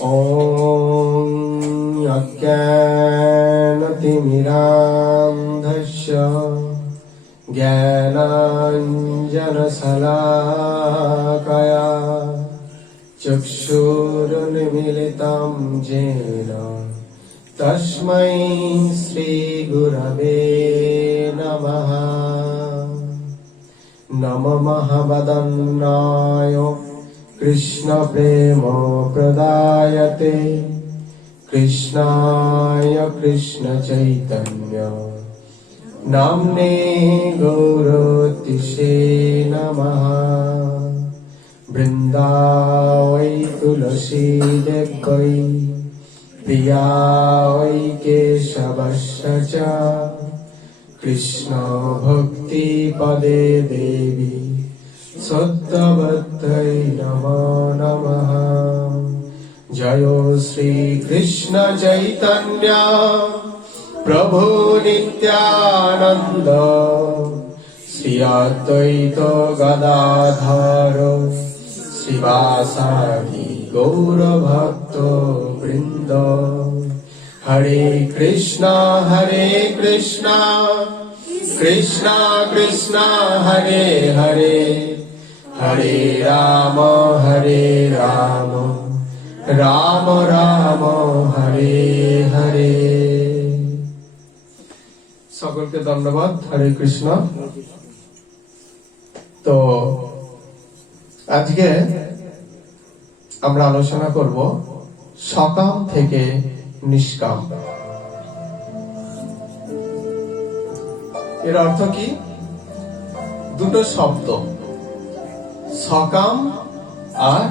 ॐ अज्ञानतिमिरान्धस्य ज्ञानाञ्जनशलाकया चक्षुरुन्मीलितं येन तस्मै श्रीगुरवे नमः। नमो महावदन्नाय कृष्णप्रेम प्रदायते कृष्णाय कृष्णचैतन्य नाम्ने गौरतिसे नमः। वृन्दावै तुलसी देवै प्रियावै केशवस्य च कृष्ण भक्ति पदे देवी सत्यवत्यै नमो नमः। जय श्री कृष्ण चैतन्य प्रभु नित्यानंद श्री अद्वैत गदाधर श्रीवासादि गौर भक्त वृंद। हरे कृष्णा कृष्णा कृष्णा हरे हरे हरे राम राम राम हरे हरे। সকলকে ধন্যবাদ। হরে কৃষ্ণ। তো আজকে আমরা আলোচনা করব সকাম থেকে নিষ্কাম। এর অর্থ কি? দুটো শব্দ, সকাম আর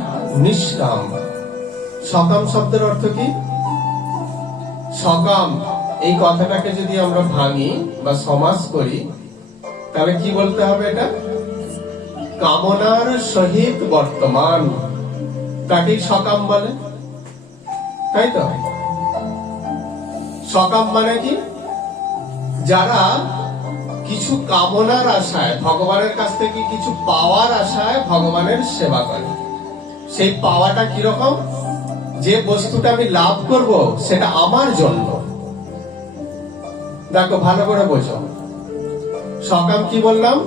নিষ্কাম। সকাম শব্দের অর্থ কি? সকাম এই কথাটাকে যদি আমরা ভাঙি বা সমাস করি তাহলে কি বলতে হবে? এটা কামনার সহিত বর্তমান, তাকেই সকাম বলে, তাই তো? সকাম মানে কি? যারা কিছু কামনার আশায়, ভগবানের কাছ থেকে কিছু পাওয়ার আশায় ভগবানের সেবা করে। সেই পাওয়াটা কিরকম? যে বস্তুটা আমি লাভ করব সেটা আমার জন্য। দেখো ভালো করে বোঝো, সকাম কি বললাম?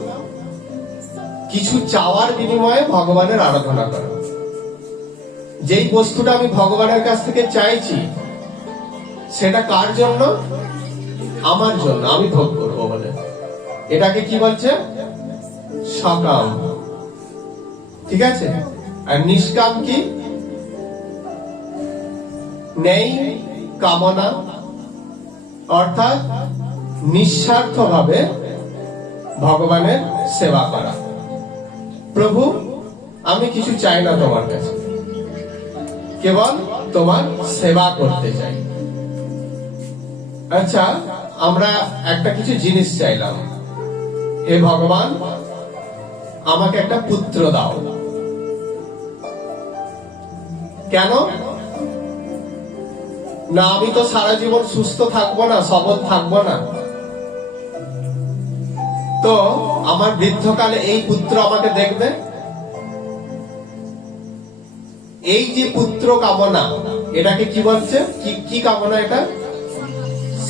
কিছু চাওয়ার বিনিময়ে ভগবানের আরাধনা করা। যেই বস্তুটা আমি ভগবানের কাছ থেকে চাইছি সেটা কার জন্য? আমার জন্য, আমি ভোগ করবো বলে। এটাকে কি বলছে? সকাম। ঠিক আছে? আর নিষ্কাম কি? নেই কামনা, অর্থাৎ নিঃস্বার্থ ভাবে ভগবানের সেবা করা। প্রভু আমি কিছু চাই না তোমার কাছে, কেবল তোমার সেবা করতে চাই। আচ্ছা, আমরা একটা কিছু জিনিস চাইলাম, হে ভগবান আমাকে একটা পুত্র দাও। কেন না? আমি তো সারা জীবন সুস্থ থাকবো না, সবল থাকবো না। তো আমার বৃদ্ধকালে এই পুত্র আমাকে দেখবে। এই যে পুত্র কামনা, এটাকে কি বলছে? কি কামনা? এটা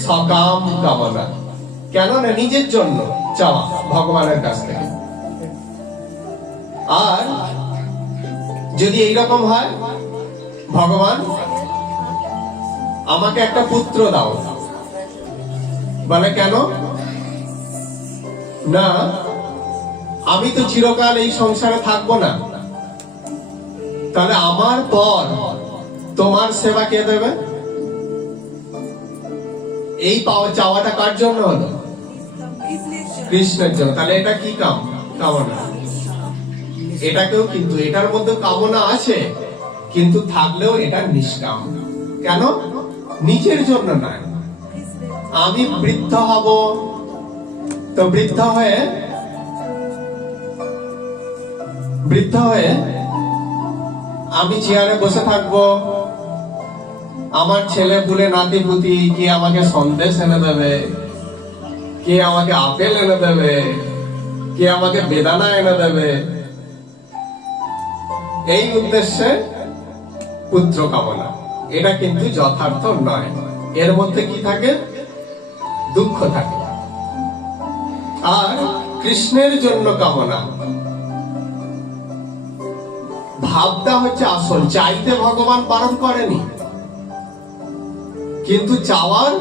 সকাম কামনা। কেন না? নিজের জন্য চাওয়া ভগবানের কাছ থেকে। আর যদি এইরকম হয়, ভগবান আমাকে একটা পুত্র দাও, বলে কেন না? আমি তো চিরকাল এই সংসারে থাকবো না, তাহলে আমার পর তোমার সেবা কে দেবে? এই চাওয়াটা কার জন্য হলো? কৃষ্ণের জন্য। তাহলে এটা কি কামনা? এটাকেও কিন্তু, এটার মধ্যে কামনা আছে, কিন্তু থাকলেও এটা নিষ্কাম। কেন? নিজের জন্য নয়। আমি বৃদ্ধ হব, তো বৃদ্ধ হয়ে আমি চেয়ারে বসে থাকবো, আমার ছেলে পুলে নাতি পুতি কে আমাকে সন্দেশ এনে দেবে, কে আমাকে আপেল এনে দেবে, কে আমাকে বেদানা এনে দেবে, এই উদ্দেশ্যে পুত্র কামনা। এটা কিন্তু যথার্থ নয়। এর মধ্যে কি থাকে? দুঃখ থাকে। আর কৃষ্ণের জন্য কামনা, ভাবটা হচ্ছে আসল। চাইতে ভগবান বারণ করেনি, কিন্তু চাওয়ার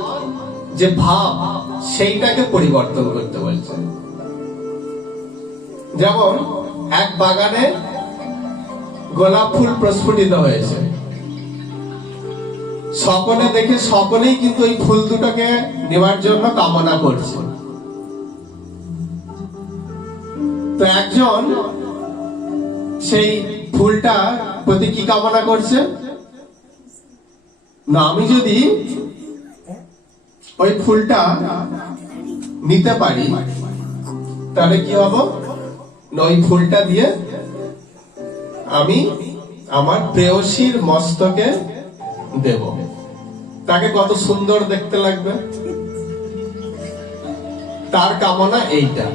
যে ভাব সেইটাকে পরিবর্তন করতে বলছে। যেমন এক বাগানে গোলাপ ফুল প্রস্ফুটিত হয়েছে, সকলে দেখে সকলেই কিন্তু ওই ফুল দুটোকে নেওয়ার জন্য কামনা করছে। তো একজন সেই ফুলটা প্রতি কি কামনা করছে না, আমি যদি ওই ফুলটা নিতে পারি তাহলে কি হবো না, ওই ফুলটা দিয়ে আমি আমার প্রেয়সীর মস্তকে দেব, তাকে কত সুন্দর দেখতে লাগবে। তার কামনা এইটা।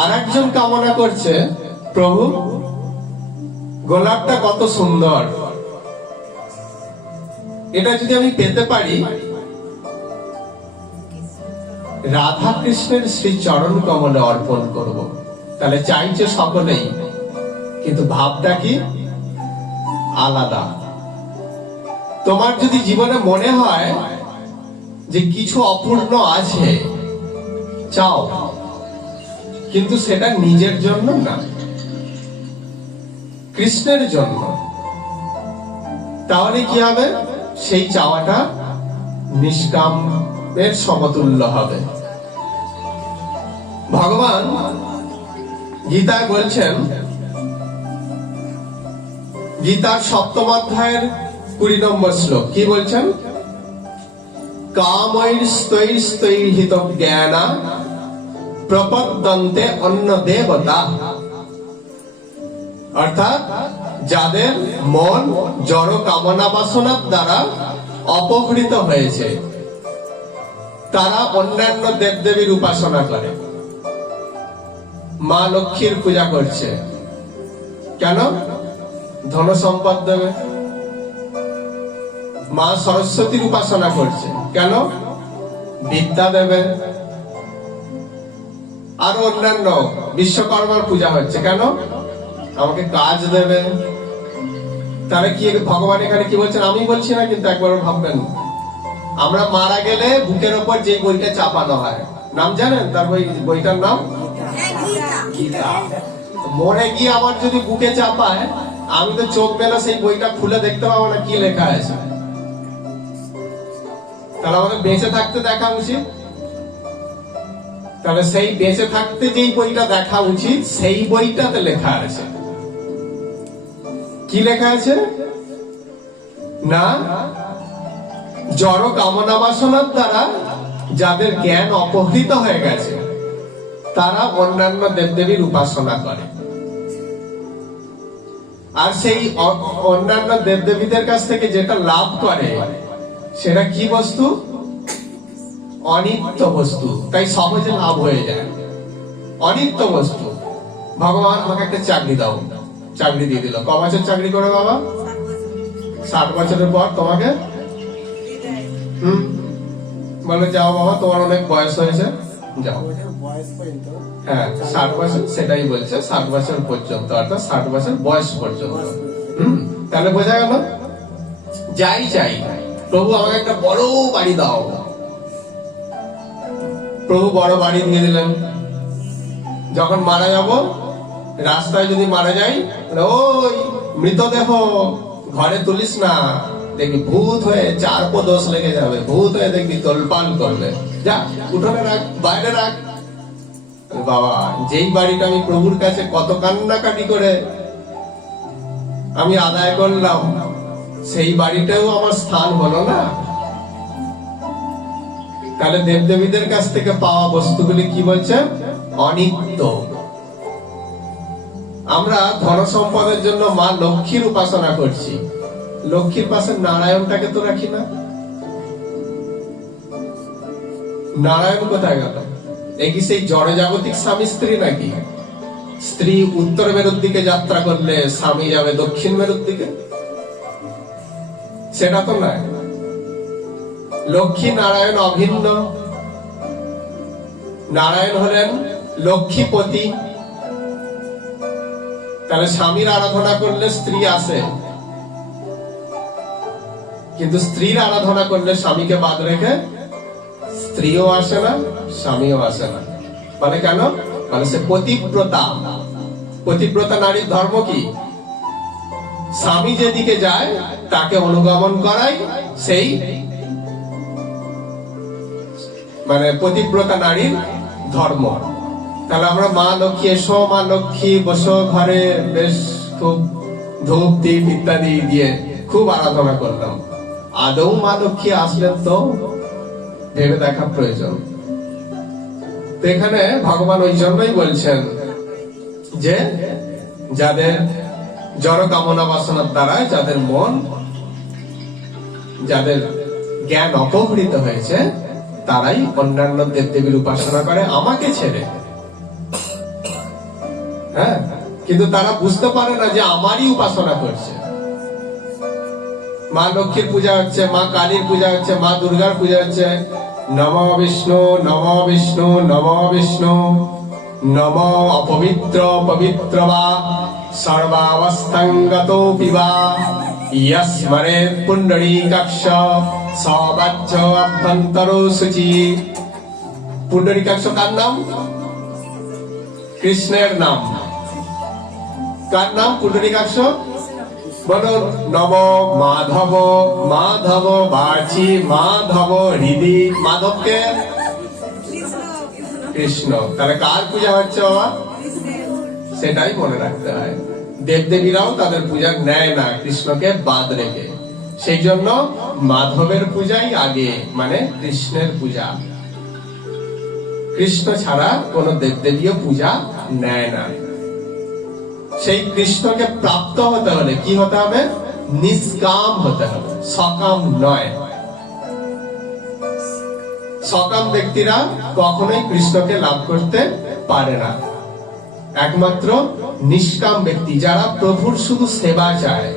আর একজন কামনা করছে, প্রভু গোলাপটা কত সুন্দর, এটা যদি আমি পেতে পারি রাধা কৃষ্ণের শ্রী চরণ কমলে অর্পণ করব। তাহলে চাইছে সকলেই, কিন্তু ভাবটা কি আলাদা। তোমার যদি জীবনে মনে হয় যে কিছু অপূর্ণ আছে, চাও, কিন্তু সেটা নিজের জন্য না, কৃষ্ণের জন্য, তাহলে কি হবে? সেই চাওয়াটা নিষ্কামের সমতুল্য হবে। ভগবান গীতায় বলছেন, গীতার 7ম অধ্যায়ের 20 নম্বর শ্লোক কি বলছেন? কামৈস্তৈস্তৈহিত জ্ঞানা প্রপদ্যন্তে অন্য দেবতা। অর্থাৎ যাদের মন জড় কামনা বাসনার দ্বারা অপহৃত হয়েছে, তারা অন্যান্য দেবদেবীর উপাসনা করে, মা লক্ষ্মীর পূজা করছে। কেন? ধন সম্পদ দেবে। মা সরস্বতীর উপাসনা করছে, কেন? বিদ্যা দেবে। আর অন্যান্য বিশ্বকর্মার পূজা হচ্ছে, কেন? আমাকে কাজ দেবে। তাহলে কি ভগবান এখানে কি বলছেন? আমি বলছি না, কিন্তু একবার ভাববেন, আমরা মারা গেলে বুকের ওপর যে বইটা চাপানো হয়, নাম জানেন তার? বইটার নাম গীতা। মরে গিয়ে আমার যদি বুকে চাপায়, আমি তো চোখ মেলা সেই বইটা খুলে দেখতে পাবো না কি লেখা আছে। তাহলে আমাদের বেঁচে থাকতে দেখা উচিত। তাহলে সেই বেঁচে থাকতে যেই বইটা দেখা উচিত, সেই বইটাতে লেখা আছে। কি লেখা আছে না, জড় কামনা বাসনার দ্বারা যাদের জ্ঞান অপহৃত হয়ে গেছে, তারা অন্যান্য দেবদেবীর উপাসনা করে। আর সেই অন্যান্য দেবদেবীদের কাছ থেকে যেটা লাভ করে, সেটা কি বস্তু? অনিত্য বস্তু। তাই সহজে লাভ হয়ে যায়। অনিত্য বস্তু। ভগবান আমাকে একটা চাকরি দাও, চাকরি দিয়ে দিল। ক বছর চাকরি করে বাবা? 60 বছরের পর তোমাকে বলে, যাও বাবা, তোমার অনেক বয়স হয়েছে, যাও। হ্যাঁ, 60 বছর, সেটাই বলছে, 60 বছর পর্যন্ত, অর্থাৎ 60 বছর বয়স পর্যন্ত। তাহলে বোঝা গেল, যাই চাই, প্রভু আমাকে একটা বড় বাড়ি দাও। প্রভু বড় বাড়ি দিয়ে দিলেন। যখন মারা যাব, রাস্তায় যদি মারা যাই, ওই মৃতদেহ ঘরে তুলিস না, দেখবি ভূত হয়ে 4 দোষ লেগে যাবে। ভূত হয়ে দেখবি তোলপান করবে, যা উঠোনে রাখ, বাইরে রাখ। বাবা, যেই বাড়িটা আমি প্রভুর কাছে কত কান্নাকাটি করে আমি আদায় করলাম, সেই বাড়িটাও আমার স্থান হলো না। তাহলে দেবদেবীদের কাছ থেকে পাওয়া বস্তুগুলি কি বলছে? অনিত্য। আমরা ধন সম্পদের জন্য মা লক্ষ্মীর উপাসনা করছি, লক্ষ্মীর পাশে নারায়ণটাকে তো রাখি না। নারায়ণ কোথায় গেল? এ কি সেই জড়জাগতিক স্বামী স্ত্রী নাকি? স্ত্রী উত্তর মেরুর দিকে যাত্রা করলে স্বামী যাবে দক্ষিণ মেরুর দিকে। সেটা তো নয়। লক্ষ্মী নারায়ণ অভিন্ন। নারায়ণ হলেন লক্ষ্মীপতি। তাহলে স্বামীর আরাধনা করলে স্ত্রী আসে, কিন্তু স্ত্রীর আরাধনা করলে স্বামীকে বাদ রেখে স্ত্রীও আসে না, স্বামীও আসে না। বলে কেন? বলে সে পতিব্রতা। পতিব্রতা নারীর ধর্ম কি? স্বামী যেদিকে যায় তাকে অনুগমন করাই সেই মানে পতিব্রতা নারীর ধর্ম। তাহলে আমরা মা লক্ষ্মী, এসো মা লক্ষ্মী, বসো ঘরে, বেশ খুব ধূপ দীপ ইত্যাদি দিয়ে খুব আরাধনা করলাম। আদৌ মা লক্ষ্মী আসলেন তো ভেবে দেখা প্রয়োজন। তো এখানে ভগবান ওই জন্যই বলছেন যে যাদের জড় কামনা বাসনার দ্বারা যাদের মন, যাদের জ্ঞান অপহৃত হয়েছে, তারাই অন্যান্য দেবদেবীর উপাসনা করে আমাকে ছেড়ে। হ্যাঁ, কিন্তু তারা বুঝতে পারে না যে আমারই উপাসনা করছে। মা লক্ষ্মীর পূজা হচ্ছে, মা কালীর পূজা হচ্ছে, মা দুর্গার পূজা হচ্ছে। নমঃ বিষ্ণু, নমঃ বিষ্ণু, নমঃ বিষ্ণু, নমঃ অপবিত্র পবিত্র বা সর্বাবস্থাঙ্গতো পিবা ইয়স্মরে পুণ্ডরীকাক্ষ সবাচ্চ অভ্যন্তরো শুচি। পুণ্ডরীকাক্ষ কার নাম? কৃষ্ণের নাম। কার নাম পুণ্ডরীকাক্ষ? বলো নম মাধব, মাধব বাচি, মাধব হৃদি। মাধবকে কৃষ্ণ। তাহলে কার পূজা হচ্ছে বাবা? সেটাই মনে রাখতে হয়। দেবদেবীরাও তাদের পূজা নেয় না কৃষ্ণকে বাদ রেখে। সেই জন্য মাধবের পূজাই আগে, মানে কৃষ্ণের পূজা। কৃষ্ণ ছাড়া কোন দেবদেবীও পূজা নেয় না। সেই কৃষ্ণকে প্রাপ্ত হতে হলে কি হতে হবে? নিষ্কাম হতে হবে, সকাম নয়। সকাম ব্যক্তিরা কখনোই কৃষ্ণকে লাভ করতে পারে না। একমাত্র নিষ্কাম ব্যক্তি, যারা প্রভুর শুধু সেবা চায়।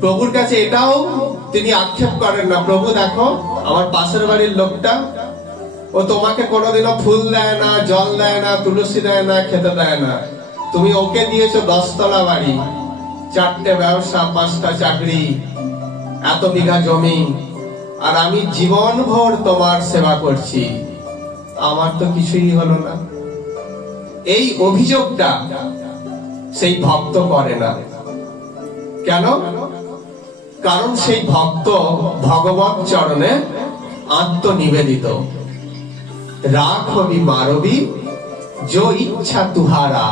প্রভুর কাছে এটাও তিনি আক্ষেপ করেন না, প্রভু দেখো আমার পাশের বাড়ির লোকটা, ও তোমাকে কোনোদিনও ফুল দেয় না, জল দেয় না, তুলসী দেয় না, খেতে দেয় না। তুমি ওকে দিয়েছো 10 তলা বাড়ি, 4টে ব্যবসা, 5টা চাকরি, এত বিঘা জমি, আর আমি জীবন ভর তোমার সেবা করছি, আমার তো কিছুই হলো না। এই অভিযোগটা সেই ভক্ত করে না। কেন? কারণ সেই ভক্ত ভগবত চরণে আত্মনিবেদিত। রাখবি মারবি जो ইচ্ছা তুহারা,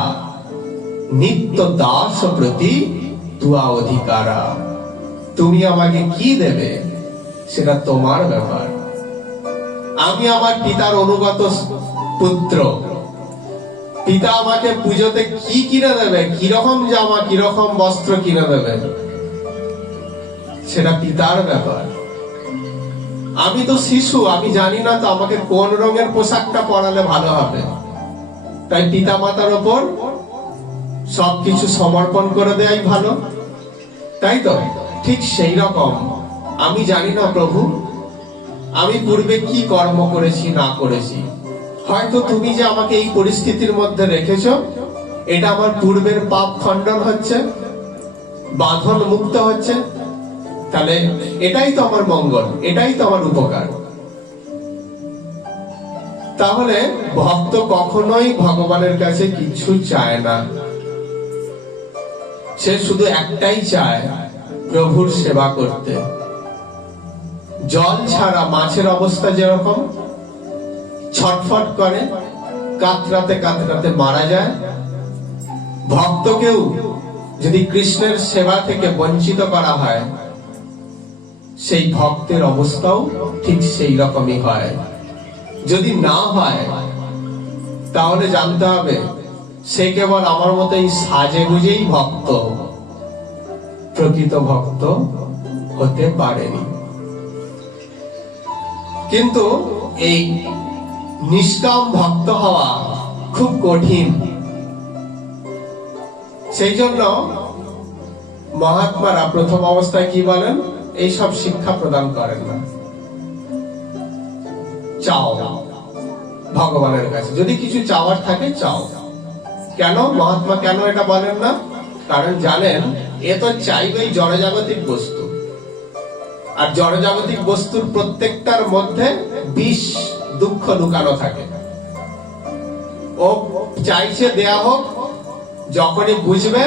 নিত্য দাস প্রতি তুয়া অধিকারা। তুমি আমাকে কি দেবে সেটা তোমার ব্যাপার। আমি আমার পিতার অনুগত পুত্র। পিতা আমাকে পুজোতে কি কিনে দেবে, কিরকম জামা, কিরকম বস্ত্র কিনে দেবে, সেটা পিতার ব্যাপার। আমি তো শিশু, আমি জানি না তো আমাকে কোন রঙের পোশাকটা পরালে ভালো হবে। তাই পিতা মাতার ওপর সবকিছু সমর্পণ করে দেয়াই ভালো, তাই তো? ঠিক সেই রকম আমি জানি না প্রভু আমি পূর্বে কি কর্ম করেছি না করেছি। হয়তো তুমি যে আমাকে এই পরিস্থিতির মধ্যে রেখেছো, এটা আমার পূর্বের পাপ খণ্ডন হচ্ছে, বাঁধন মুক্ত হচ্ছে। তাহলে এটাই তো আমার মঙ্গল, এটাই তো আমার উপকার। তাহলে ভক্ত কখনোই ভগবানের কাছে কিছু চায় না। সে শুধু একটাই চায়, প্রভুর সেবা করতে। জল ছাড়া মাছের অবস্থা যেরকম ছটফট করে, কাতরাতে কাতরাতে মারা যায়, ভক্তকেও যদি কৃষ্ণের সেবা থেকে বঞ্চিত করা হয়, সেই ভক্তের অবস্থাও ঠিক সেই রকমই হয়। যদি না হয় তাহলে জানতে হবে সে কেবল আমার মতো এই সাজে গুজেই ভক্ত, প্রকৃত ভক্ত হতে পারেনি। কিন্তু এই নিষ্কাম ভক্ত হওয়া খুব কঠিন। সেই জন্য মহাত্মারা প্রথম অবস্থায় কি বলেন? এইসব শিক্ষা প্রদান করেন না। চাও ভগবানের কাছে, যদি কিছু চাওয়ার থাকে চাও। কেন মহাত্মা কেন এটা বলেন না? কারণ জানেন এ তো চাইবেই জড়জাগতিক বস্তু, আর জড়জাগতিক বস্তুর প্রত্যেকটার মধ্যে বিষ দুঃখ লুকানো থাকে। ও চাইছে দেয়া হোক, যখনই বুঝবে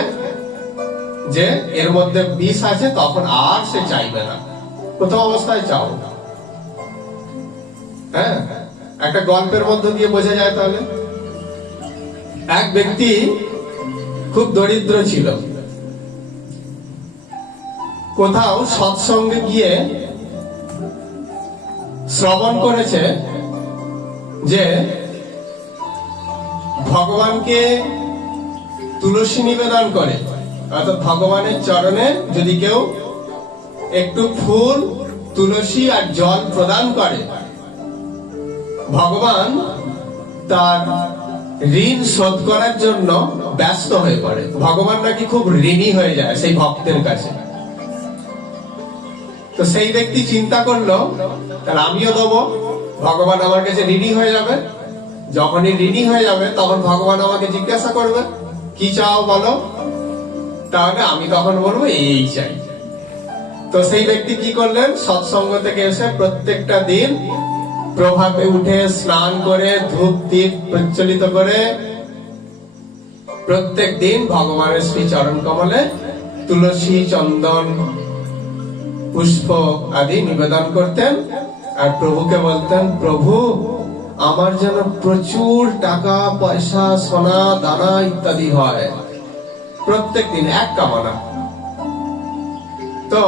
যে এর মধ্যে বিষ আছে তখন আর সে চাইবে না। প্রথম অবস্থায় চাও। হ্যাঁ, একটা গল্পের মধ্য দিয়ে বোঝা যায়। তাহলে এক ব্যক্তি খুব দরিদ্র ছিল, কোথাও সৎসঙ্গে গিয়ে শ্রবণ করেছে যে ভগবানকে তুলসী নিবেদন করে, অর্থাৎ ভগবানের চরণে যদি কেউ একটু ফুল, তুলসী আর জল প্রদান করে, ভগবান তার ঋণ শোধ করার জন্য ব্যস্ত হয়ে পড়ে। ভগবান নাকি খুব ঋণী হয়ে যায় সেই ভক্তের কাছে। তো সেই ব্যক্তি চিন্তা করলো, তাহলে আমিও দেবো, ভগবান আমার কাছে ঋণী হয়ে যাবে। যখনই ঋণী হয়ে যাবে তখন ভগবান আমাকে জিজ্ঞাসা করবে কি চাও বলো, তাহলে আমি তখন বলবো এই চাই। তো সেই ব্যক্তি কি করলেন? সৎসঙ্গ থেকে এসে প্রত্যেকটা দিন প্রভাতে উঠে স্নান করে ধূপ দীপ প্রজ্বলিত করে প্রত্যেক দিন ভগবানের শ্রী চরণ কমলে তুলসী, চন্দন, পুষ্প আদি নিবেদন করতেন, আর প্রভুকে বলতেন, প্রভু আমার যেন প্রচুর টাকা পয়সা, সোনা দানা ইত্যাদি হয়। প্রত্যেক দিন এক কামনা। তো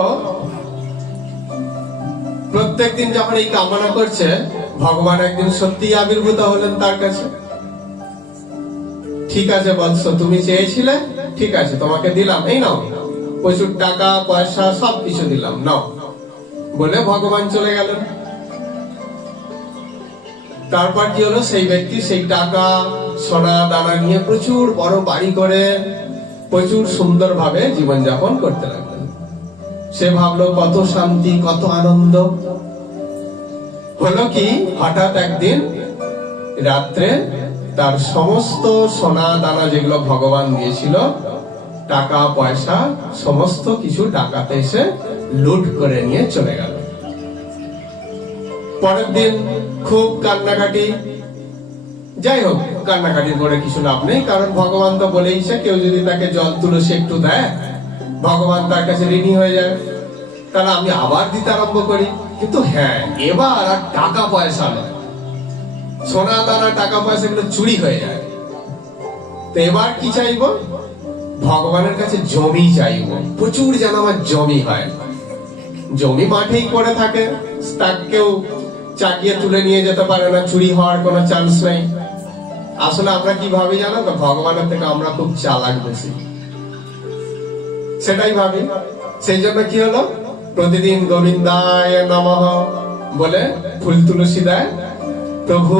প্রত্যেক দিন যখন এই কামনা করছে, ভগবান একদিন সত্যি আবির্ভূত হলেন তার কাছে। ঠিক আছে বৎস, তুমি চেয়েছিলে, ঠিক আছে তোমাকে দিলাম, এই নাও প্রচুর টাকা পয়সা সবকিছু দিলাম, নাও বলে ভগবান চলে গেলেন। তারপর কি হলো? সেই ব্যক্তি সেই টাকা সোনা দানা নিয়ে প্রচুর বড় বাড়ি করে প্রচুর সুন্দর ভাবে জীবনযাপন করতে লাগলেন। সে ভাবলো কত শান্তি, কত আনন্দ। হলো কি, হঠাৎ একদিন রাত্রে তার সমস্ত সোনা দানা যেগুলো ভগবান দিয়েছিল, টাকা পয়সা সমস্ত কিছু ডাকাতে এসে লুট করে নিয়ে চলে গেল। পরের দিন খুব কান্নাকাটি। যাই হোক, কান্নাকাটি করে কিছু লাভ নেই, কারণ ভগবান তো বলেইছে কেউ যদি তাকে জল তুলসী একটু দেয়, ভগবান তার কাছে ঋণী হয়ে যায়। তাহলে আমি আবার দিতে আরম্ভ করি। কিন্তু হ্যাঁ, এবার আর টাকা পয়সা নয়, সোনা দানা টাকা পয়সা গুলো চুরি হয়ে যায়। তো এবার কি চাইবো? ভগবানের কাছে জমি চাইবো, প্রচুর যেন আমার জমি হয়। জমি মাঠেই পড়ে থাকে, তাকে কেউ চাকিয়ে তুলে নিয়ে যেতে পারে না, চুরি হওয়ার কোনো চান্স নেই। আসলে আমরা কি ভাবি জানো তো? ভগবানের থেকে আমরা খুব চালাক বেশি, সেটাই ভাবি। সেই জন্য কি হলো, প্রতিদিন গোবিন্দায় নমঃ বলে ফুল তুলসী দেয়। প্রভু,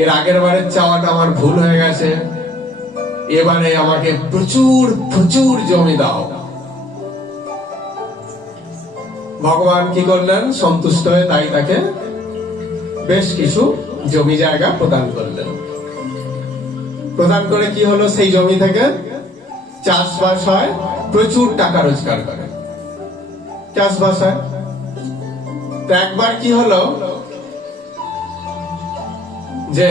এর আগের বারের চাওয়াটা আমার ভুল হয়ে গেছে, এবারে আমাকে প্রচুর প্রচুর জমি দাও। ভগবান কি করলেন? সন্তুষ্ট হয়ে তাই তাকে বেশ কিছু জমি জায়গা প্রদান করলেন। প্রদান করে কি হলো, সেই জমি থেকে চাষবাস হয়, প্রচুর টাকা রোজগার করে, চাষবাস হয়। তো একবার কি হলো যে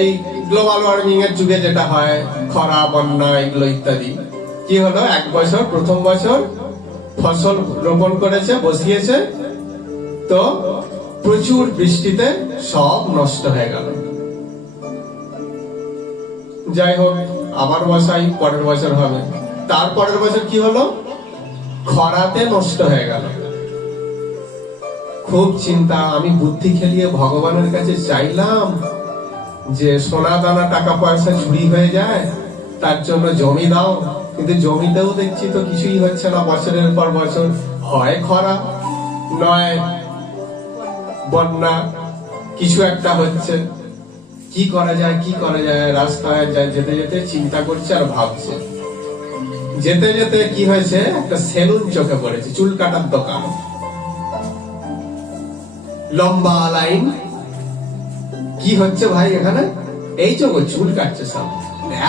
এই গ্লোবাল ওয়ার্মিং এর যুগে যেটা হয়, খরা বন্যা এগুলো ইত্যাদি, কি হলো, এক বছর প্রথম বছর ফসল রোপণ করেছে, বসিয়েছে, তো প্রচুর বৃষ্টিতে সব নষ্ট হয়ে গেল। যাই হোক, আবার বসাই, পরের বছর হবে। তারপরের বছর কি হলো, খরাতে নষ্ট হয়ে গেল। খুব চিন্তা, আমি বুদ্ধি খেলিয়ে ভগবানের কাছে চাইলাম যে সোনা দানা টাকা পয়সা চুরি হয়ে যায়, তার জন্য জমি দাও, কিন্তু জমিতেও দেখছি তো কিছুই হচ্ছে না। বছরের পর বছর হয় খরা, নয় বন্যা, কিছু একটা হচ্ছে। কি করা যায়, কি করা যায়? রাস্তায় যেতে যেতে চিন্তা করছে আর ভাবছে। যেতে যেতে কি হয়েছে, একটা সেলুন চোখে পড়েছে, চুল কাটার দোকান, লম্বা লাইন। কি হচ্ছে ভাই এখানে? এই তো গো চুল কাটছে সব।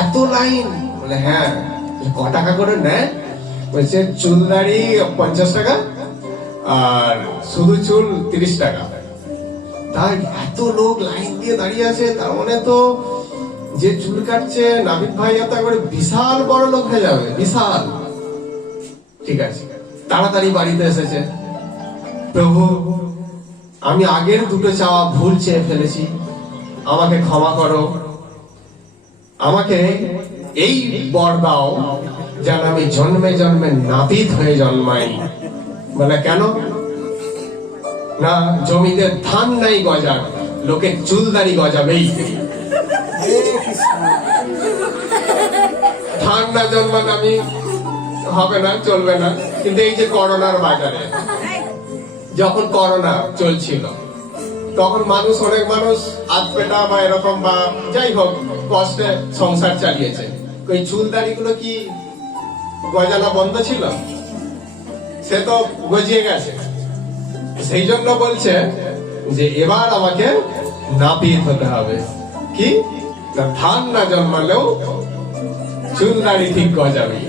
এত লাইন? বলে হ্যাঁ। ক টাকা করে নেয়? বলছে চুল দাড়ি 50 টাকা আর শুধু চুল 30 টাকা। তাই এত লোক লাইন দিয়ে দাঁড়িয়ে আছে, তার মানে তো যে চুল কাটছে নাবিদ ভাই এত করে বিশাল বড় লোক হয়ে যাবে, বিশাল। ঠিক আছে, তাড়াতাড়ি বাড়িতে এসেছে। প্রভু, আমি আগের দুটো চাওয়া ভুল চেয়ে ফেলেছি, আমাকে ক্ষমা করো, আমাকে এই বর দাও যেন আমি জন্মে জন্মে নাপিত হয়ে জন্মাই। বলে কেন? না, জমিতে ধান নাই গজার, লোকে চুলদারি গজাবেই। ধান না জন্মান আমি হবে না, চলবে না। কিন্তু এই যে করোনার বাজারে, যখন করোনা চলছিল, তখন মানুষ, অনেক মানুষ আধপেটা বা এরকম বা যাই হোক কষ্টে সংসার চালিয়েছে। ওই চুলদারি গুলো কি গজানো বন্ধ ছিল? সে তো গজিয়ে গেছে। সেই জন্য বলছে যে এবার আমাকে নাপিত হতে হবে। কি? ধান না জন্মালেও চুলদারি ঠিক গজাবে।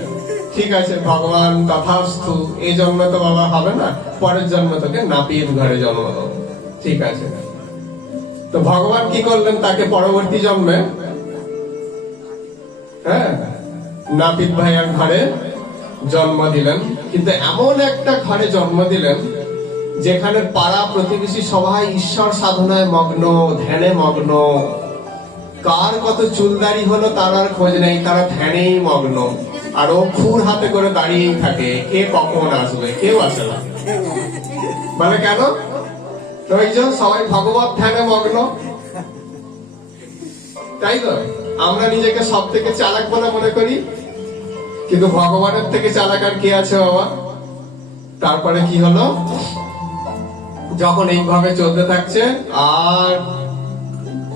ঠিক আছে ভগবান, তথাস্তু। এই জন্ম তো বাবা হবে না, পরের জন্ম তোকে নাপিত ঘরে জন্ম দেবো। ঠিক আছে। তো ভগবান কি করলেন? তাকে পরবর্তী জন্মে নাপিত ভাইয়ার ঘরে জন্ম দিলেন। কিন্তু এমন একটা ঘরে জন্ম দিলেন যেখানে পাড়া প্রতিবেশী সবাই ঈশ্বর সাধনায় মগ্ন, ধ্যানে মগ্ন। কার কত চুলদারি হলো তার আর খোঁজ নেই, তারা ধ্যানেই মগ্ন। আর ও খুর হাতে করে দাঁড়িয়েই থাকে, কে কখন আসবে, কেউ আসে না। মানে কেন? ওই যে সবাই ভগবত ধ্যানে মগ্ন। তাই তো আমরা নিজেকে সব থেকে চালাক বলে মনে করি, কিন্তু ভগবানের থেকে চালাক আর কে আছে বাবা? তারপরে কি হলো? যখন এইভাবে চলতে থাকছে আর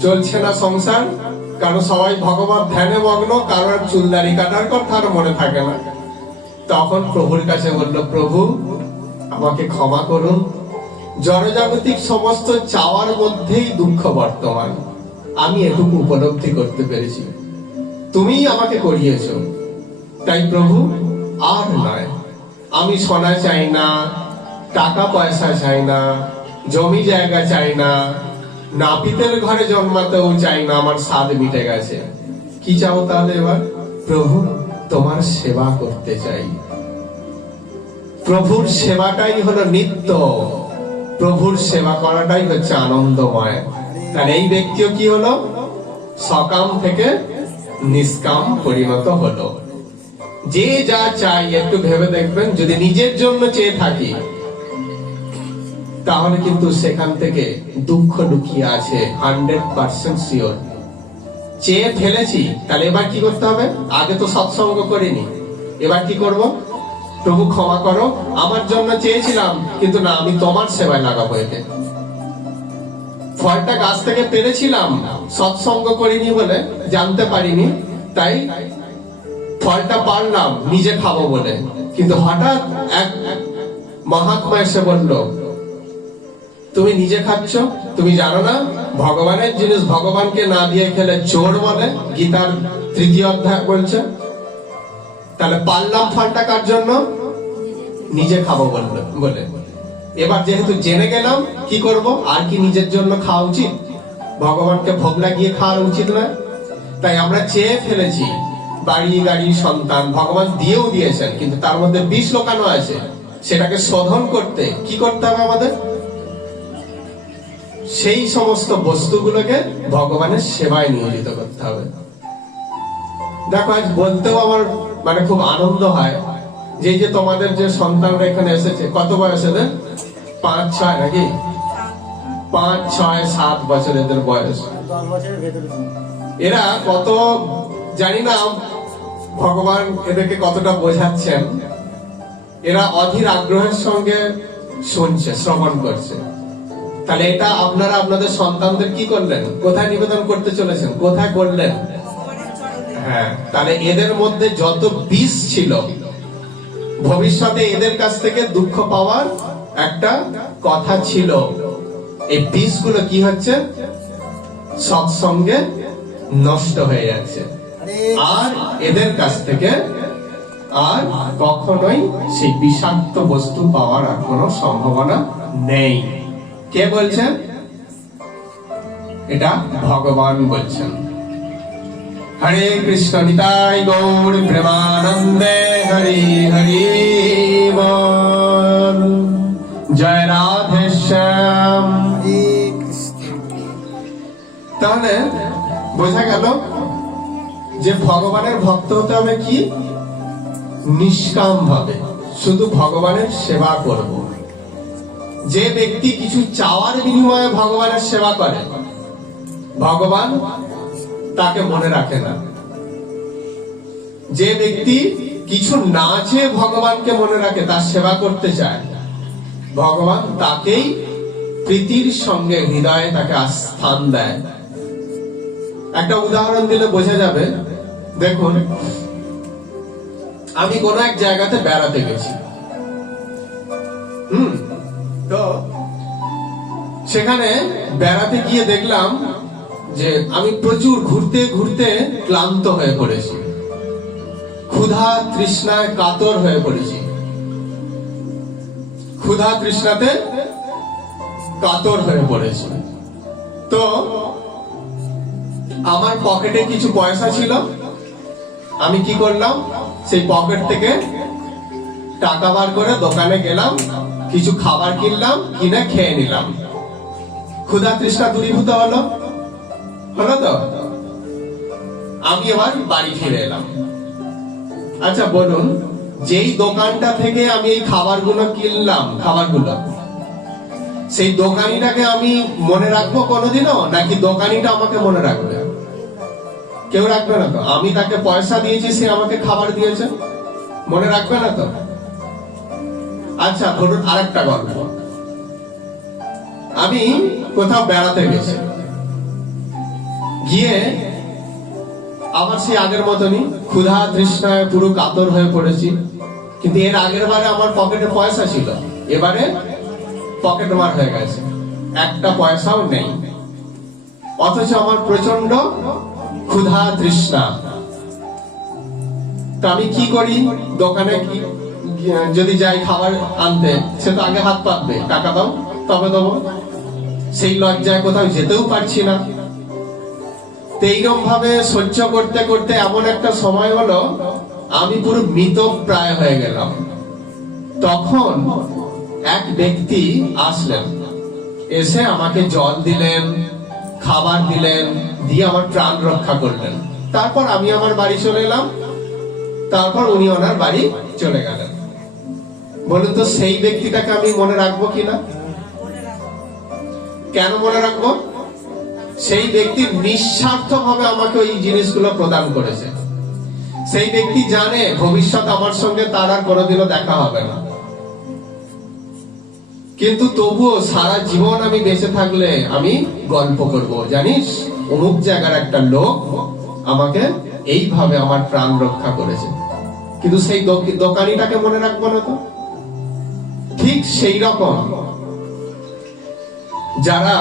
চলছে না সংসার, কারণ সবাই ভগবত ধ্যানে মগ্ন, কারোর চুলদারি কাটার কথা আর মনে থাকে না। তখন প্রভুর কাছে বলল, প্রভু আমাকে ক্ষমা করুন, জড়জাগতিক সমস্ত চাওয়ার মধ্যেই দুঃখ বর্তমান, আমি এটুকু উপলব্ধি করতে পেরেছি, তুমি আমাকে করিয়েছ। তাই প্রভু আর নয়, আমি সোনা চাই না, টাকা পয়সা চাই না, জমি জায়গা চাই না, নাপিতের ঘরে জন্মাতেও চাই না, আমার স্বাদ মিটে গেছে। কি চাও তাহলে এবার? প্রভু তোমার সেবা করতে চাই। প্রভুর সেবাটাই হলো নিত্য, প্রভুর সেবা করাটাই হচ্ছে আনন্দময়। তাহলে এই ব্যক্তিও কি হলো? সকাম থেকে নিষ্কাম পরিণত হলো। যে যা চাই একটু ভেবে দেখবেন, যদি নিজের জন্য চেয়ে থাকি তাহলে কিন্তু সেখান থেকে দুঃখ লুকিয়ে আছে, 100% শিওর। চেয়ে ফেলেছি, তাহলে এবার কি করতে হবে? আগে তো সৎসঙ্গ করিনি, এবার কি করব? প্রভু ক্ষমা করো, আমার জন্য চেয়েছিলাম, কিন্তু না, আমি তোমার সেবায় লাগাবো এতে। ফলটা গাছ থেকে পেরেছিলাম, সৎসঙ্গ করিনি বলে, জানতে পারিনি, তাই ফলটা পারলাম নিজে খাবো বলে। কিন্তু হঠাৎ এক মহাত্মা এসে বলল, তুমি নিজে খাচ্ছ, তুমি জানো না ভগবানের জিনিস ভগবানকে না দিয়ে খেলে চোর বলে, গীতার 3য় অধ্যায় বলছে। তাহলে পারলাম ফলটা কার জন্য? নিজে খাবো বলে। এবার যেহেতু জেনে গেলাম, কি করব? আর কি নিজের জন্য খাওয়া উচিত? ভগবানকে ভোগ লাগিয়ে খাওয়া উচিত না? তাই আমরা চেয়ে ফেলেছি বাড়ি গাড়ি সন্তান, ভগবান দিয়েও দিয়েছেন, কিন্তু তার মধ্যে বিষ লোকানো আছে। সেটাকে শোধন করতে কি করতে হবে আমাদের? সেই সমস্ত বস্তুগুলোকে ভগবানের সেবায় নিয়োজিত করতে হবে। দেখো, আজ বলতেও আমার মানে খুব আনন্দ হয় যে তোমাদের যে সন্তানরা এখানে এসেছে, কত বয়স এদের? 5, 6 নাকি? 5, 6, 7 বছর এদের বয়স। এরা কত জানি না ভগবান এদেরকে কতটা বোঝাচ্ছেন। এরা অধীর আগ্রহের সঙ্গে শুনছে, শ্রবণ করছে। তাহলে এটা আপনারা আপনাদের সন্তানদের কি করলেন? কোথায় নিবেদন করতে চলেছেন? কোথায় করলেন? হ্যাঁ, তাহলে এদের মধ্যে যত বিষ ছিল, ভবিষ্যতে এদের কাছ থেকে দুঃখ পাওয়ার একটা কথা ছিল, এই বিষগুলো কি হচ্ছে, সৎসঙ্গে নষ্ট হয়ে যাচ্ছে, আর এদের কাছ থেকে আর কখনোই সেই বিষাক্ত বস্তু পাওয়ার আর কোনো সম্ভাবনা নেই। কে বলছেন? এটা ভগবান বলছেন। হরে কৃষ্ণ নিতাই গৌর প্রেমানন্দে, হরি হরি বল। জয় রাধে শ্যাম। তাহলে বোঝা গেল যে ভগবানের ভক্ত হতে হবে কি, নিষ্কাম ভাবে শুধু ভগবানের সেবা করব। যে ব্যক্তি কিছু চাওয়ার বিনিময়ে ভগবানের সেবা করে, ভগবান তাকে মনে রাখে না। যে ব্যক্তি কিছু না চেয়ে ভগবানকে মনে রাখে, তার সেবা করতে চায়, ভগবান তাকেই প্রীতির সঙ্গে হৃদয়ে তাকে স্থান দেয়। একটা উদাহরণ দিলে বোঝা যাবে। দেখুন, আমি কোন এক জায়গাতে বেড়াতে গেছি, তো সেখানে বেড়াতে গিয়ে দেখলাম যে আমি প্রচুর ঘুরতে ঘুরতে ক্লান্ত হয়ে পড়েছি, ক্ষুধা তৃষ্ণায় কাতর হয়ে পড়েছি, ক্ষুধা তৃষ্ণাতে কাতর হয়ে পড়েছি। তো আমার পকেটে কিছু পয়সা ছিল, আমি কি করলাম, সেই পকেট থেকে টাকা বার করে দোকানে গেলাম, কিছু খাবার কিনলাম, কিনে খেয়ে নিলাম। ক্ষুধা তৃষ্ণা দূরীভূত হলো, হলো তো? আমি এবার বাড়ি ফিরে এলাম। আচ্ছা বলুন, যেই দোকানটা থেকে আমি এই খাবারগুলো কিনলাম, খাবারগুলো, সেই দোকানিটাকে আমি মনে রাখবো কোনোদিনও, নাকি দোকানিটা আমাকে মনে রাখবে? কেউ রাখবে না তো। আমি তাকে পয়সা দিয়েছি, সে আমাকে খাবার দিয়েছে, মনে রাখবে না তো? আচ্ছা ধরুন আরেকটা গল্প। আমি কোথাও বেড়াতে গেছি, গিয়ে আবার সেই আগের মতনই ক্ষুধা তৃষ্ণায় পুরো কাতর হয়ে পড়েছি, কিন্তু এর আগের বারে আমার পকেটে পয়সা ছিল, এবারে পকেট মার হয়ে গেছে, একটা পয়সাও নেই, অথচ আমার প্রচন্ড ক্ষুধা তৃষ্ণা। তো আমি কি করি, দোকানে যদি যাই খাবার আনতে, সে তো আগে হাত পাতবে, টাকা দাও তবে দেবো, সেই লজ্জায় কোথাও যেতেও পারছি না। এইরকম ভাবে সহ্য করতে করতে এমন একটা সময় হলো, আমি পুরো মৃতপ্রায় হয়ে গেলাম। তখন এক ব্যক্তি আসলেন, এসে আমাকে জল দিলেন, খাবার দিলেন, দিয়ে আমার প্রাণ রক্ষা করলেন। তারপর আমি আমার বাড়ি চলে এলাম, তারপর উনি ওনার বাড়ি চলে গেলেন। বলুন তো, সেই ব্যক্তিটাকে আমি মনে রাখবো কিনা? কেন মনে রাখবো? সেই ব্যক্তি নিঃস্বার্থ ভাবে আমাকে ওই জিনিসগুলো প্রদান করেছে। সেই ব্যক্তি জানে ভবিষ্যৎ আমার সঙ্গে তার আর কোনোদিনও দেখা হবে না, কিন্তু তবুও সারা জীবন আমি বেঁচে থাকলে আমি গল্প করব, জানিস অমুক জায়গার একটা লোক আমাকে এইভাবে আমার প্রাণ রক্ষা করেছে। কিন্তু সেই দোকানিটাকে মনে রাখবো না তো? ঠিক সেই রকম যারা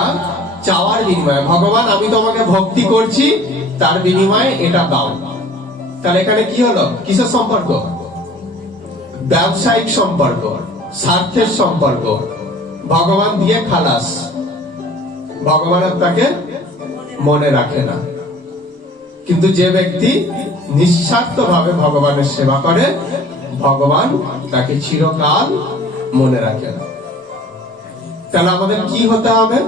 চাওয়ার বিনিময়ে, ভগবান আমি তোমাকে ভক্তি করছি, তার বিনিময়ে এটা দাও, তাহলে এখানে কি হলো, কিসের সম্পর্ক? ব্যবসায়িক সম্পর্ক, স্বার্থের সম্পর্ক। ভগবান দিয়ে খালাস, ভগবানের তাকে মনে রাখে না। কিন্তু যে ব্যক্তি নিঃস্বার্থ ভাবে ভগবানের সেবা করে, ভগবান তাকে চিরকাল মনে রাখে না। তাহলে আমাদের কি হতে হবে?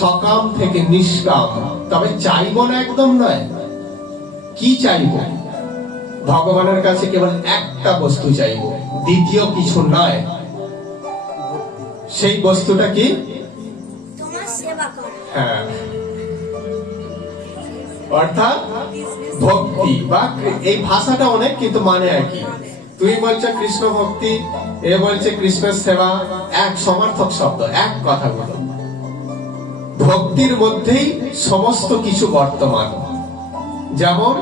সকাম থেকে নিষ্কাম। তবে চাইবো না একদম নয়। কি চাইবো? ভগবানের কাছে কেবল একটা বস্তু চাইবো, দ্বিতীয় কিছু নয়। সেই বস্তুটা কি? তোমার সেবা করা। হ্যাঁ, অর্থাৎ ভক্তি। বা এই ভাষাটা অনেক, কিন্তু মানে একই। তুই বলছে কৃষ্ণ ভক্তি, এ বলছে কৃষ্ণের সেবা, এক সমার্থক শব্দ, এক কথা বলো। ভক্তির মধ্যেই সমস্ত কিছু বর্তমান। যেমন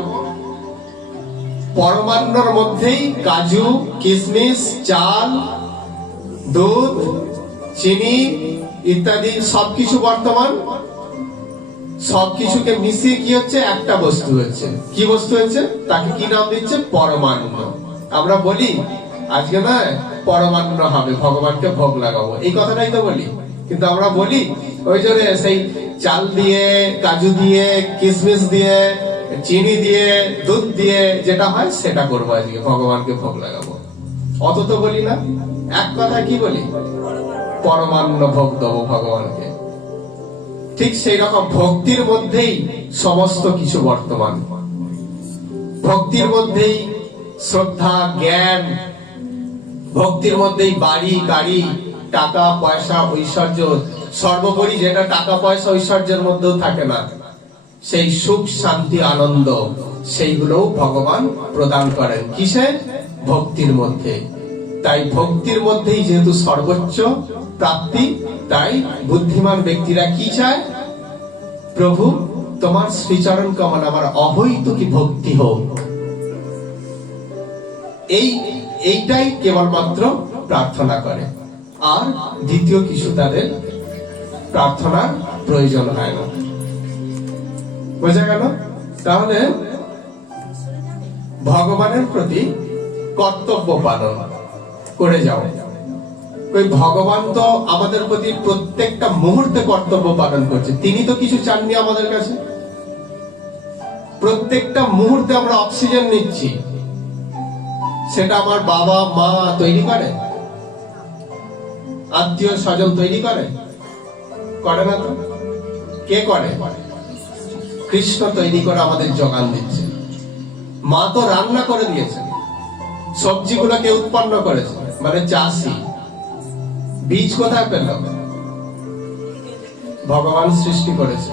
পরমান্নর মধ্যেই কাজু, কিশমিশ, চাল, দুধ, চিনি ইত্যাদি সবকিছু বর্তমান। সবকিছুকে মিশিয়ে কি হচ্ছে? একটা বস্তু হচ্ছে। কি বস্তু হচ্ছে? তাকে কি নাম দিচ্ছে? পরমান্ন। আমরা বলি আজকে না পরমান্ন হবে, ভগবানকে ভোগ লাগাবো, এই কথাটাই তো বলি। কিন্তু আমরা বলি ওই জন্য সেই চাল দিয়ে, কাজু দিয়ে, কিশমিশ দিয়ে, চিনি দিয়ে, দুধ দিয়ে যেটা হয় সেটা করবো আজকে, ভগবানকে ভোগ লাগাবো। অত তো বলি না। এক কথা কি বলি? পরমান্ন ভোগ দেবো ভগবানকে। ঠিক সেই রকম ভক্তির মধ্যেই সমস্ত কিছু বর্তমান। ভক্তির মধ্যেই শ্রদ্ধা, জ্ঞান, ভক্তির মধ্যেই বাড়ি, গাড়ি, টাকা পয়সা, ঐশ্বর্য। সর্বোপরি যেটা টাকা পয়সা ঐশ্বর্যের মধ্যেও থাকে না, সেই সুখ, শান্তি, আনন্দ, সেইগুলোও ভগবান প্রদান করেন। কিসে? ভক্তির মধ্যে। তাই ভক্তির মধ্যেই যেহেতু সর্বোচ্চ প্রাপ্তি, তাই বুদ্ধিমান ব্যক্তিরা কি চায়? প্রভু তোমার শ্রীচরণ কমল আমার অহৈতুকী ভক্তি হোক। এইটাই কেবলমাত্র প্রার্থনা করে, আর দ্বিতীয় কিছু তাদের প্রার্থনার প্রয়োজন হয় না। বোঝা গেল? তাহলে ভগবানের প্রতি কর্তব্য পালন করে যাও। ওই ভগবান তো আমাদের প্রতি প্রত্যেকটা মুহূর্তে কর্তব্য পালন করছে। তিনি তো কিছু চাননি আমাদের কাছে। প্রত্যেকটা মুহূর্তে আমরা অক্সিজেন নিচ্ছি, সেটা আমার বাবা মা তৈরি করে, আত্মীয় স্বজন তৈরি করে? করে না তো। কে করে? কৃষ্ণ তৈরি করে আমাদের যোগান দিচ্ছে। মা তো রান্না করে দিয়েছে, সবজিগুলোকে উৎপন্ন করেছে, মানে চাষি। বীজ কোথায় পেল? ভগবান সৃষ্টি করেছে।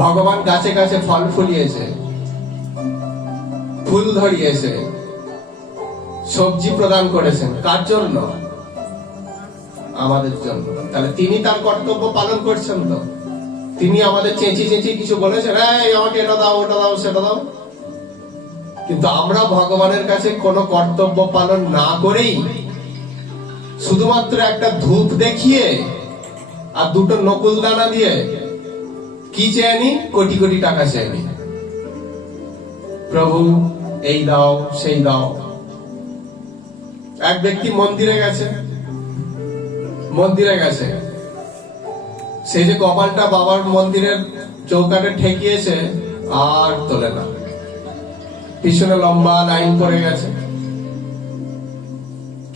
ভগবান গাছে গাছে ফল ফুলিয়েছে, ফুল ধরিয়েছে, সবজি প্রদান করেছেন। কার জন্য? আমাদের জন্য। তাহলে তিনি তার কর্তব্য পালন করছেন তো। তিনি আমাদের চেঁচি চেঁচি কিছু বলেছেন, এই আমাকে এটা দাও, ওটা দাও, সেটা দাও। কিন্তু আমরা ভগবানের কাছে কোনো কর্তব্য পালন না করেই শুধুমাত্র একটা ধূপ দেখিয়ে আর দুটো নকুল দানা দিয়ে কি চেয়ে নি? কোটি কোটি টাকা চেয়ে নি। প্রভু এই দাও, সেই দাও। এক ব্যক্তি মন্দিরে গেছে, সেই যে কপালটা বাবার মন্দিরের চৌকাটে ঠেকিয়েছে, আর তোলে না। পিছনে লম্বা লাইন পড়ে গেছে।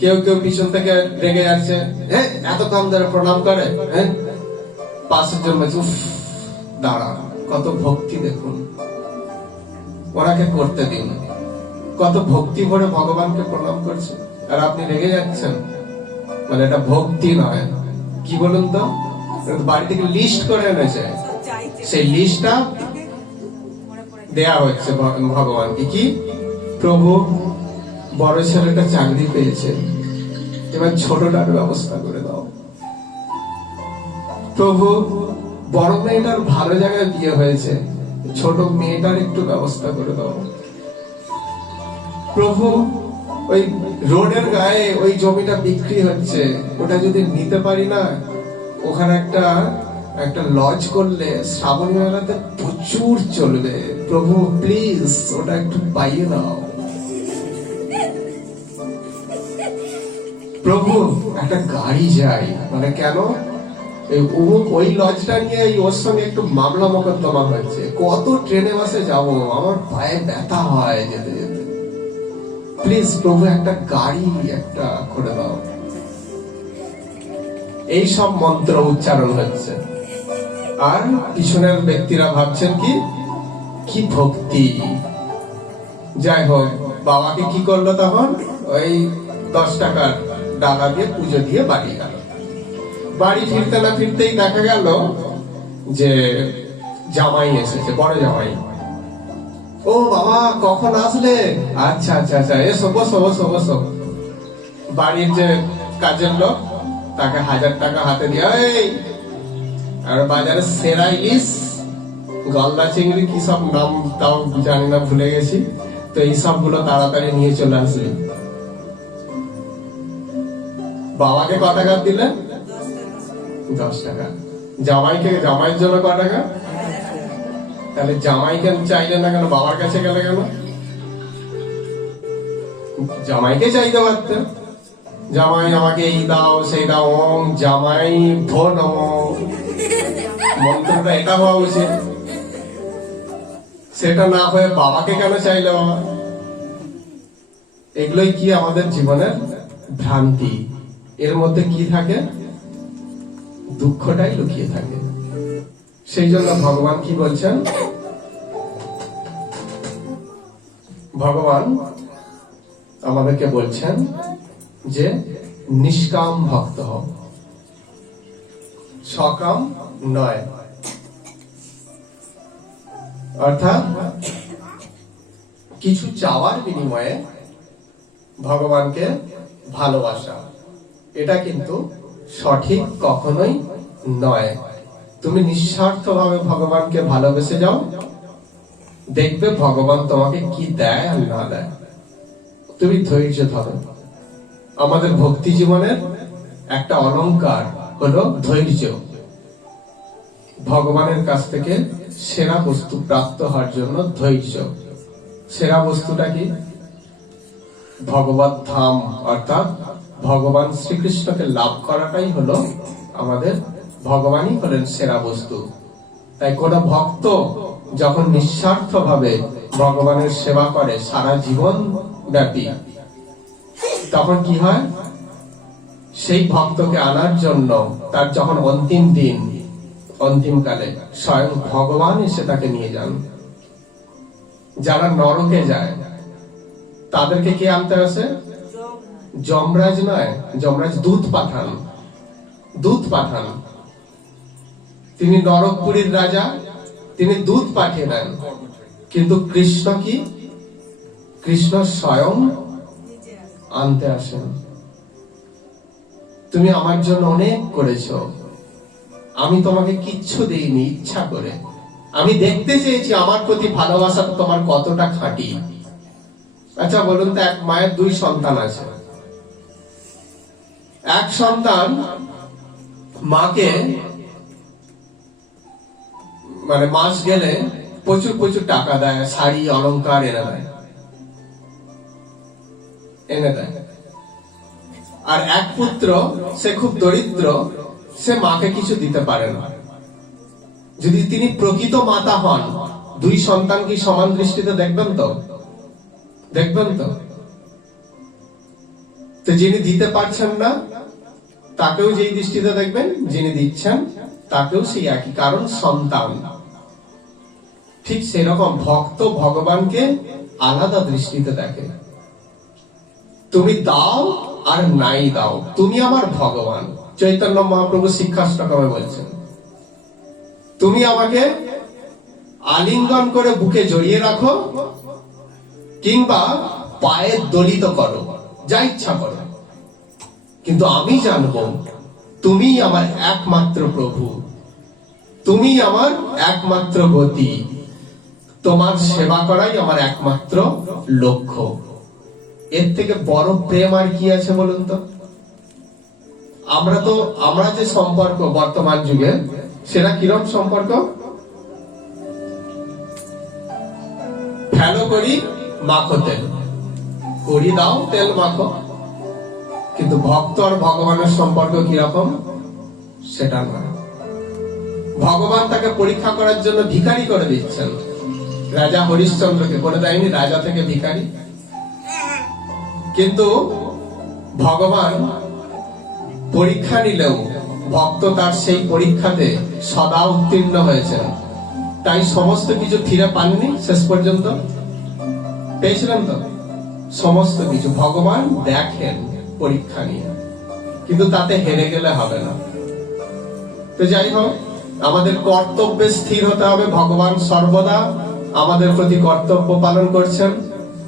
কেউ কেউ পিছন থেকে রেগে যাচ্ছে, হ্যাঁ এত কম ধরে প্রণাম করে। হ্যাঁ, পাশের জন্য দাঁড়া, কত ভক্তি দেখুন, ওনাকে করতে দিন। কত ভক্তি ভরে ভগবানকে প্রণাম করছে, আর আপনি রেগে যাচ্ছেন। মানে এটা ভক্তি নয়। কি বলুন তো? বাড়ি থেকে লিস্ট করে এনেছে, সেই লিস্টটা দেয়া হচ্ছে ভগবানকে। কি? প্রভু বড় ছেলেটা চাকরি পেয়েছে, এবার ছোটটার ব্যবস্থা করে দাও। প্রভু বড় মেয়েটার ভালো জায়গায় বিয়ে হয়েছে, ছোট মেয়েটার একটু ব্যবস্থা করে দাও। প্রভু ওই রোডের গায়ে ওই জমিটা বিক্রি হচ্ছে, ওটা যদি নিতে পারি না, ওখানে একটা লজ করলে শ্রাবণী মেলাতে প্রচুর চলবে। প্রভু প্লিজ ওটা একটু পাইয়ে দাও। প্রভু একটা গাড়ি যাই, মানে কেন? ওই লজটা নিয়ে ওর সঙ্গে একটু মামলা মোকদ্দমা হয়েছে, কত ট্রেনে বাসে যাব, আমার পায়ে ব্যথা হয় যেতে যেতে। প্লিজ প্রভু একটা গাড়ি একটা করে দাও। এই সব মন্ত্র উচ্চারণ হচ্ছে, আর পিছনের ব্যক্তিরা ভাবছেন কি ভক্তি। যাই হোক, বাবাকে কি করলো তখন? ওই 10 টাকার ডালা দিয়ে পুজো দিয়ে বাড়ি গেল। বাড়ি ফিরতে না ফিরতেই দেখা গেল যে জামাই এসেছে, বড় জামাই। ও বাবা কখন আসলে? আচ্ছা আচ্ছা আচ্ছা, এসো বসো বসো বসো। বাড়ির যে কাজের লোক, তাকে 1000 টাকা হাতে দিয়ে, আর বাজারে সেরা ইলিশ গলদা চিংড়ি কি সব নাম তাও জানি না, ভুলে গেছি। তো এই সবগুলো তাড়াতাড়ি নিয়ে চলে আসবে। বাবাকে ক টাকা দিলে? 10 টাকা। জামাইয়ের জন্য ক টাকা? তাহলে জামাইকে চাইলে না কেন, বাবার কাছে গেলে কেন? জামাইকে চাইতে পারতেন, জামাই আমাকে এই দাও সেই দাও, ওং জামাই ভো নমঃ, মন্ত্রটা এটা হওয়া উচিত। সেটা না হয়ে বাবাকে কেন চাইলে বাবা? এগুলোই কি আমাদের জীবনের ভ্রান্তি। এর মধ্যে কি থাকে? দুঃখটাই লুকিয়ে থাকে। সেই জন্য ভগবান কি বলছেন? ভগবান আমাদেরকে বলছেন যে নিষ্কাম ভক্ত হও, সকাম নয়। অর্থাৎ কিছু চাওয়ার বিনিময়ে ভগবানকে ভালোবাসা, এটা কিন্তু সঠিক কখনোই নয়। তুমি নিঃস্বার্থ ভাবে ভগবানকে ভালোবেসে যাও, দেখবে ভগবান তোমাকে কি দেয় আর না দেয়। তুমি ধৈর্য ধরো। আমাদের ভক্তি জীবনের একটা অলংকার হলো ধৈর্য। ভগবানের কাছ থেকে সেরা বস্তু প্রাপ্ত হওয়ার জন্য ধৈর্য। সেরা বস্তুটা কি? ভগবত ধাম, অর্থাৎ ভগবান শ্রীকৃষ্ণকে লাভ করাটাই হলো আমাদের, ভগবানই হলেন সেরা বস্তু। তাই কোন ভক্ত যখন নিঃস্বার্থ ভাবে ভগবানের সেবা করে সারা জীবন ব্যাপী, তখন কি হয়? সেই ভক্তকে আনার জন্য তার যখন অন্তিম দিন, অন্তিমকালে স্বয়ং ভগবান এসে তাকে নিয়ে যান। যারা নরকে যায় তাদেরকে কে আনতে আসে? যমরাজ নয়, যমরাজ দূত পাঠান। দূত পাঠান, তিনি নরকপুরীর রাজা, তিনি দূত পাঠিয়ে দেন। কিন্তু কৃষ্ণ কি? কৃষ্ণ স্বয়ং আনতে আসেন। তুমি আমার জন্য অনেক করেছো, আমি তোমাকে কিচ্ছু দেইনি ইচ্ছা করে। আমি দেখতে চেয়েছি আমার প্রতি ভালোবাসা তোমার কতটা খাঁটি। আচ্ছা বলুন তো, এক মায়ের 2 সন্তান আছে। এক সন্তান মাকে মানে মাস গেলে প্রচুর প্রচুর টাকা দেয়, শাড়ি অলংকার এনে দেয়। আর এক পুত্র, সে খুব দরিদ্র, সে মাকে কিছু দিতে পারে না। যদি তিনি প্রকৃত মাতা হন, 2 সন্তান কি সমান দৃষ্টিতে দেখবেন তো? দেখবেন তো? তো যিনি দিতে পারছেন না তাকেও যেই দৃষ্টিতে দেখবেন, যিনি দিচ্ছেন তাকেও সেই একই, কারণ সন্তান। ঠিক সেরকম ভক্ত ভগবানকে আলাদা দৃষ্টিতে দেখে। তুমি দাও আর নাই দাও, তুমি আমার ভগবান। চৈতন্য মহাপ্রভু শিক্ষাষ্টকমে বলছেন, তুমি আমাকে আলিঙ্গন করে বুকে জড়িয়ে রাখো কিংবা পায়ে দলিত করো, যা ইচ্ছা করো, কিন্তু আমি জানবো তুমি আমার একমাত্র প্রভু, তুমি আমার একমাত্র গতি, তোমার সেবা করাই আমার একমাত্র লক্ষ্য। এর থেকে বড় প্রেম আর কি আছে বলুন তো? আমরা যে সম্পর্ক বর্তমান যুগে, সেটা কিরকম সম্পর্ক? ফেলো করি মাখো তেল, করি দাও তেল মাখো। কিন্তু ভক্ত আর ভগবানের সম্পর্ক কিরকম? সেটা নয়। ভগবান তাকে পরীক্ষা করার জন্য ভিখারি করে দিচ্ছেন। রাজা হরিশ্চন্দ্রকে করে দেয়নি রাজা থেকে ভিখারি? কিন্তু ভগবান পরীক্ষা নিলেও ভক্ত তার সেই পরীক্ষাতে সদা উত্তীর্ণ হয়েছেন। তাই সমস্ত কিছু ফিরে পাননি, শেষ পর্যন্ত পেয়েছিলেন তো সমস্ত কিছু। ভগবান দেখেন পরীক্ষা নিয়ে, কিন্তু তাতে হেরে গেলে হবে না। তো যাই হোক, আমাদের কর্তব্যে স্থির হতে হবে। ভগবান সর্বদা আমাদের প্রতি কর্তব্য পালন করছেন,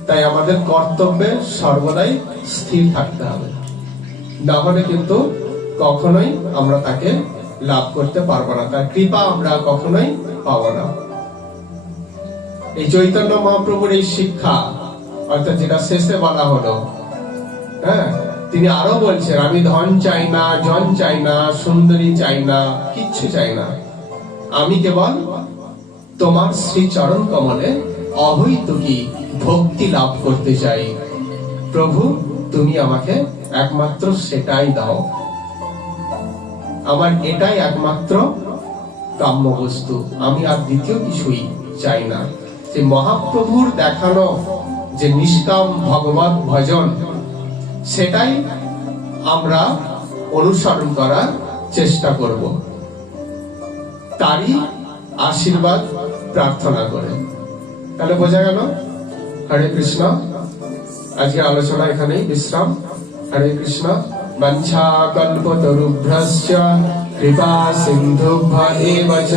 তাই আমাদের কর্তব্যে সর্বদাই স্থির থাকতে হবে। না হলে কিন্তু কখনোই আমরা তাকে লাভ করতে পারবো না, তার কৃপা আমরা কখনোই পাবো না। এই চৈতন্য মহাপ্রভুর এই শিক্ষা, অর্থাৎ যেটা শেষে বলা হলো, হ্যাঁ, তিনি আরো বলছেন, আমি ধন চাই না, জন চাই না, সুন্দরী চাই না, কিচ্ছু চাই না, আমি কেবল তোমার শ্রী চরণ কমলে অহৈতুকী ভক্তি লাভ করতে চাই। প্রভু, তুমি আমাকে একমাত্র সেটাই দাও, আমার এটাই একমাত্র কাম্য বস্তু, আমি আর দ্বিতীয় কিছুই চাই না। যে মহাপ্রভুর দেখানো যে নিষ্কাম ভগবত ভজন, সেটাই আমরা অনুসরণ করার চেষ্টা করব, তারই আশীর্বাদ প্রার্থনা করে। তাহলে বোঝা গেল। হরে কৃষ্ণ। আজকে আলোচনা এখানেই বিশ্রাম। হরে কৃষ্ণ। বাঞ্ছা কল্পতরুভ্যশ্চ কৃপা সিন্ধুভ্য এব চ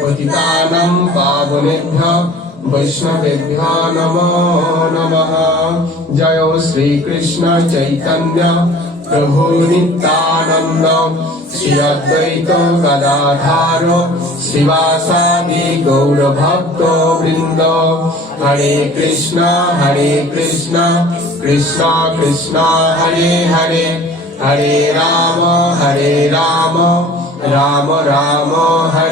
পতিতানাং পাবনেভ্যো বৈষ্ণবেভ্যো নমো নমঃ। জয় শ্রী কৃষ্ণ চৈতন্য প্রভু নিত্যানন্দ, শ্রী অদ্বৈত গদাধর শ্রীবাসাদি গৌর ভক্ত বৃন্দ। হরে কৃষ্ণ কৃষ্ণ কৃষ্ণ হরে হরে, হরে রাম রাম রাম হরে